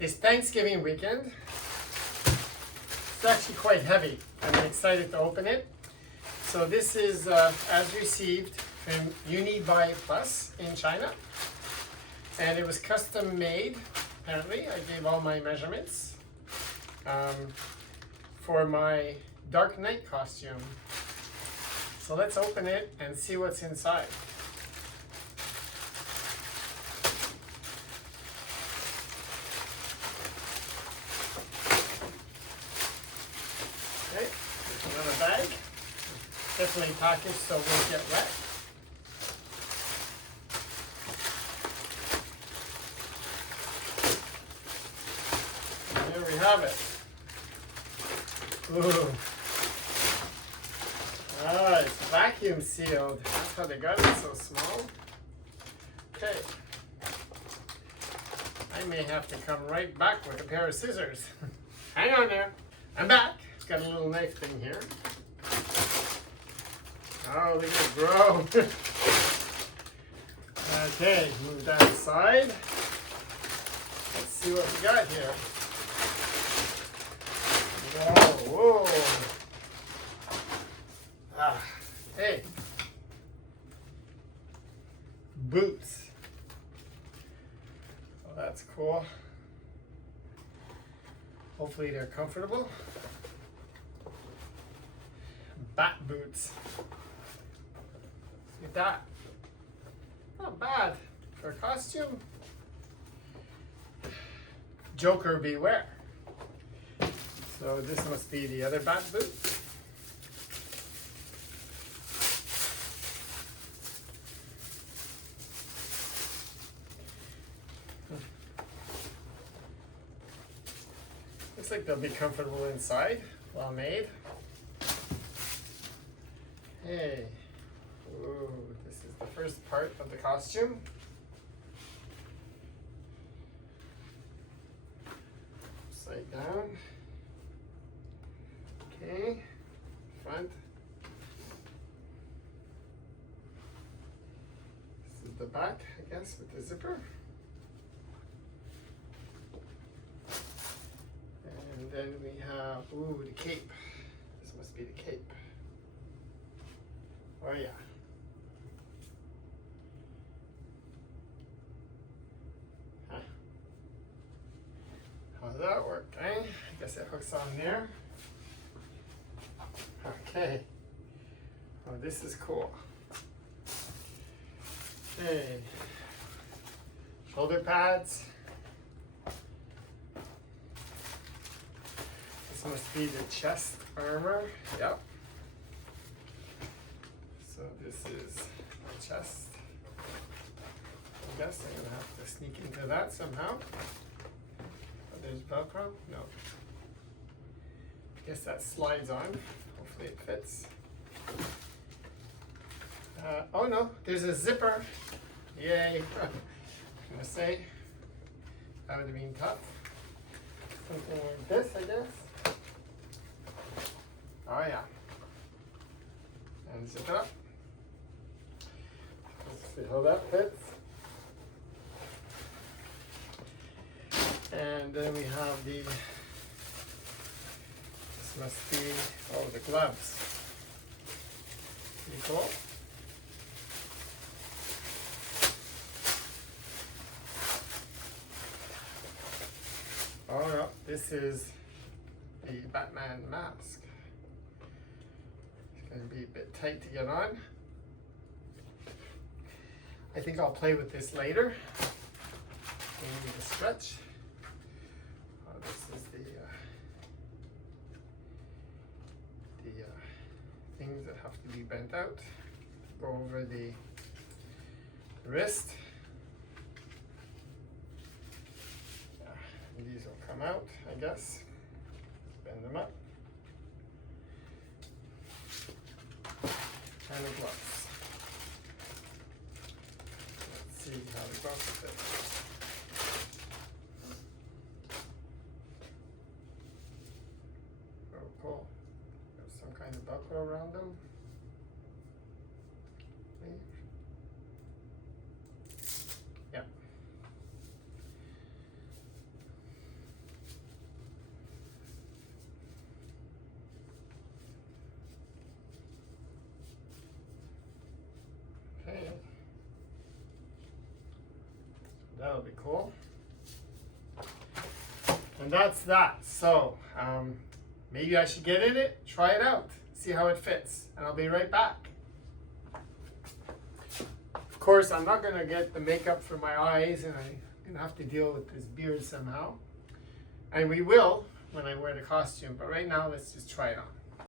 It's Thanksgiving weekend. It's actually quite heavy. I'm excited to open it. So this is as received from Unibuy Plus in China. And it was custom made, apparently. I gave all my measurements for my Dark Knight costume. So let's open it and see what's inside. Okay, there's another bag. Definitely packaged so it won't get wet. There we have it. Ooh. Ah, it's vacuum sealed. That's how they got it so small. Okay. I may have to come right back with a pair of scissors. Hang on there. I'm back. It's got a little knife thing here. Oh, look at it grow. Okay, move that aside. Let's see what we got here. Whoa, whoa. Ah, hey. Boots. Oh, that's cool. Hopefully they're comfortable. Bat boots. Look at that. Not bad for a costume. Joker beware. So this must be the other bat boot. Looks like they'll be comfortable inside, well made. Hey, ooh, this is the first part of the costume. Upside down. Okay, front. This is the back, I guess, with the zipper. And then we have, ooh, the cape. This must be the cape. Oh yeah. Huh. How does that work, eh? I guess it hooks on there. Okay. Oh, this is cool. Okay. Shoulder pads. This must be the chest armor. Yep. So this is the chest. I guess I'm gonna have to sneak into that somehow. Oh, there's Velcro? No. I guess that slides on. Hopefully it fits. Oh no, there's a zipper. Yay. I'm gonna say that would have been tough. Something like this, I guess. Oh yeah. And zip it up. Let's see how that fits. And then we have the, this must be, oh, the gloves. Pretty cool. Oh no, this is the Batman mask. It's going to be a bit tight to get on. I think I'll play with this later. Maybe the stretch. Oh, this is the things that have to be bent out. Go over the wrist. These will come out, I guess. Bend them up. And the gloves. Let's see how the gloves fit. Oh, cool. There's some kind of Velcro around them. that'll be cool. And that's that. So maybe I should get in it, try it out, see how it fits, and I'll be right back. Of course, I'm not gonna get the makeup for my eyes, and I'm gonna have to deal with this beard somehow. And we will when I wear the costume, but right now let's just try it on.